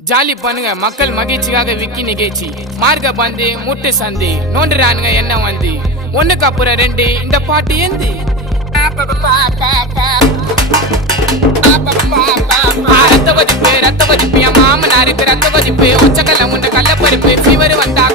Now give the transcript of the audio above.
jolly பண்ணுங்க மக்கள் மகிழ்ச்சிக்காக விக்கி நிகழ்ச்சி மார்க்க பந்து முட்டு சந்தி நோண்டுறானுங்க என்ன வந்து ஒண்ணுக்கு அப்புறம் ரெண்டு இந்த பாட்டு ஏந்து ரத்த கொதிப்பு என் மாமனாருக்கு ரத்த கொதிப்பு ஒச்சக்கல்ல உண்ட கள்ளப்பருப்பு ஃபீவர் வந்தா